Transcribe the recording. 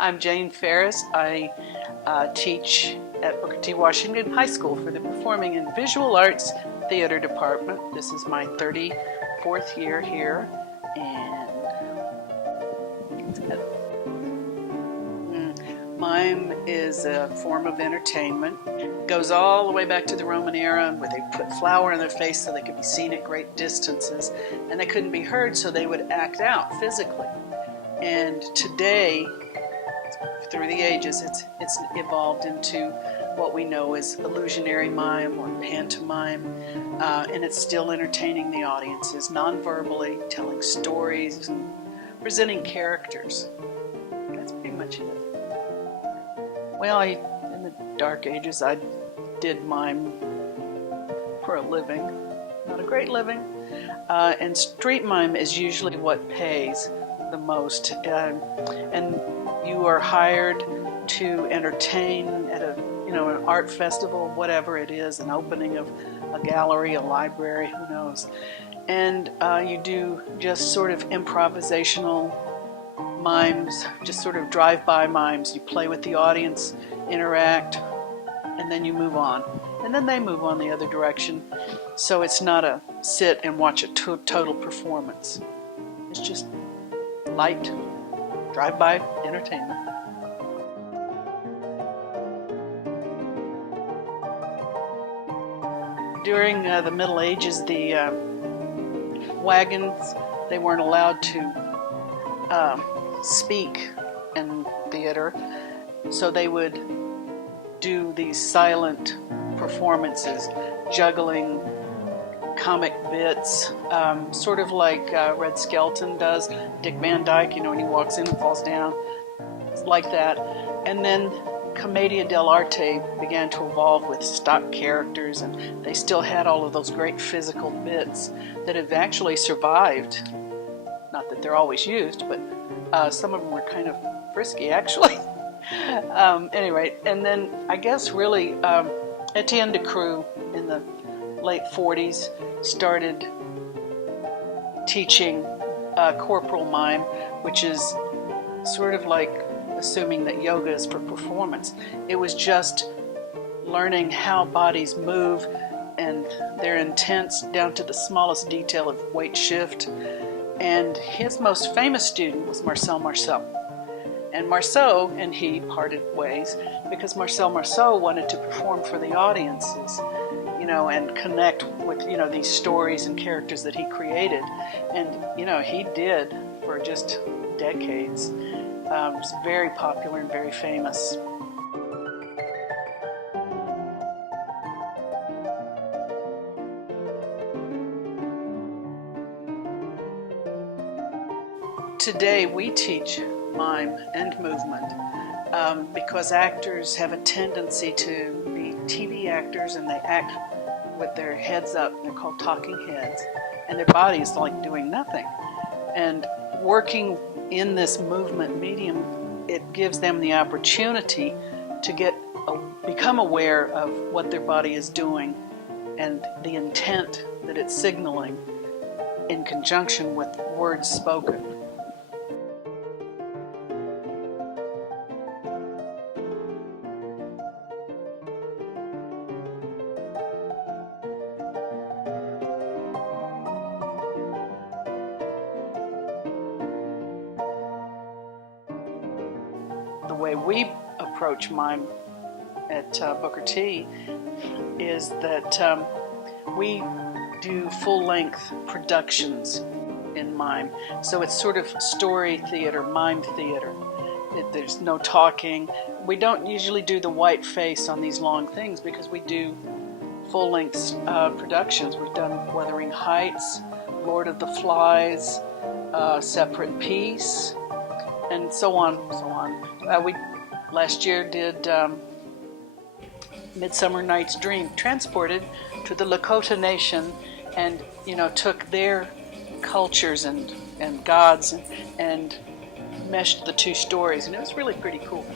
I'm Jane Ferris. I teach at Booker T. Washington High School for the Performing and Visual Arts Theater Department. This is my 34th year here, and mime is a form of entertainment. It goes all the way back to the Roman era, where they put flour in their face so they could be seen at great distances, and they couldn't be heard, so they would act out physically. And today, through the ages, it's evolved into what we know as illusionary mime or pantomime, and it's still entertaining the audiences non-verbally, telling stories and presenting characters. That's pretty much it. Well, in the dark ages, I did mime for a living, not a great living, and street mime is usually what pays the most, and you are hired to entertain at an art festival, whatever it is, an opening of a gallery, a library, who knows, and you do just sort of improvisational mimes, just sort of drive-by mimes. You play with the audience, interact, and then you move on, and then they move on the other direction. So it's not a sit and watch a total performance. It's just light, drive-by entertainment. During the Middle Ages, the wagons, they weren't allowed to speak in theater, so they would do these silent performances, juggling comic bits, sort of like Red Skelton does, Dick Van Dyke, when he walks in and falls down, it's like that. And then Commedia dell'arte began to evolve with stock characters, and they still had all of those great physical bits that have actually survived. Not that they're always used, but some of them were kind of frisky, actually. Anyway, and then I guess really Etienne Decroux in the late 40s started teaching corporal mime, which is sort of like assuming that yoga is for performance. It was just learning how bodies move and their intents down to the smallest detail of weight shift. And his most famous student was Marcel Marceau. And Marceau and he parted ways because Marcel Marceau wanted to perform for the audiences, and connect with, these stories and characters that he created. And, he did for just decades. Was very popular and very famous. Today we teach mime and movement because actors have a tendency to be TV actors, and they act with their heads up. They're called talking heads, and their body is like doing nothing. And working in this movement medium, it gives them the opportunity to become aware of what their body is doing and the intent that it's signaling in conjunction with words spoken. The way we approach mime at Booker T is that we do full-length productions in mime. So it's sort of story theater, mime theater. There's no talking. We don't usually do the white face on these long things because we do full-length productions. We've done Wuthering Heights, Lord of the Flies, Separate Peace, and so on, so on. We last year did Midsummer Night's Dream, transported to the Lakota Nation, and took their cultures and gods and meshed the two stories, and it was really pretty cool.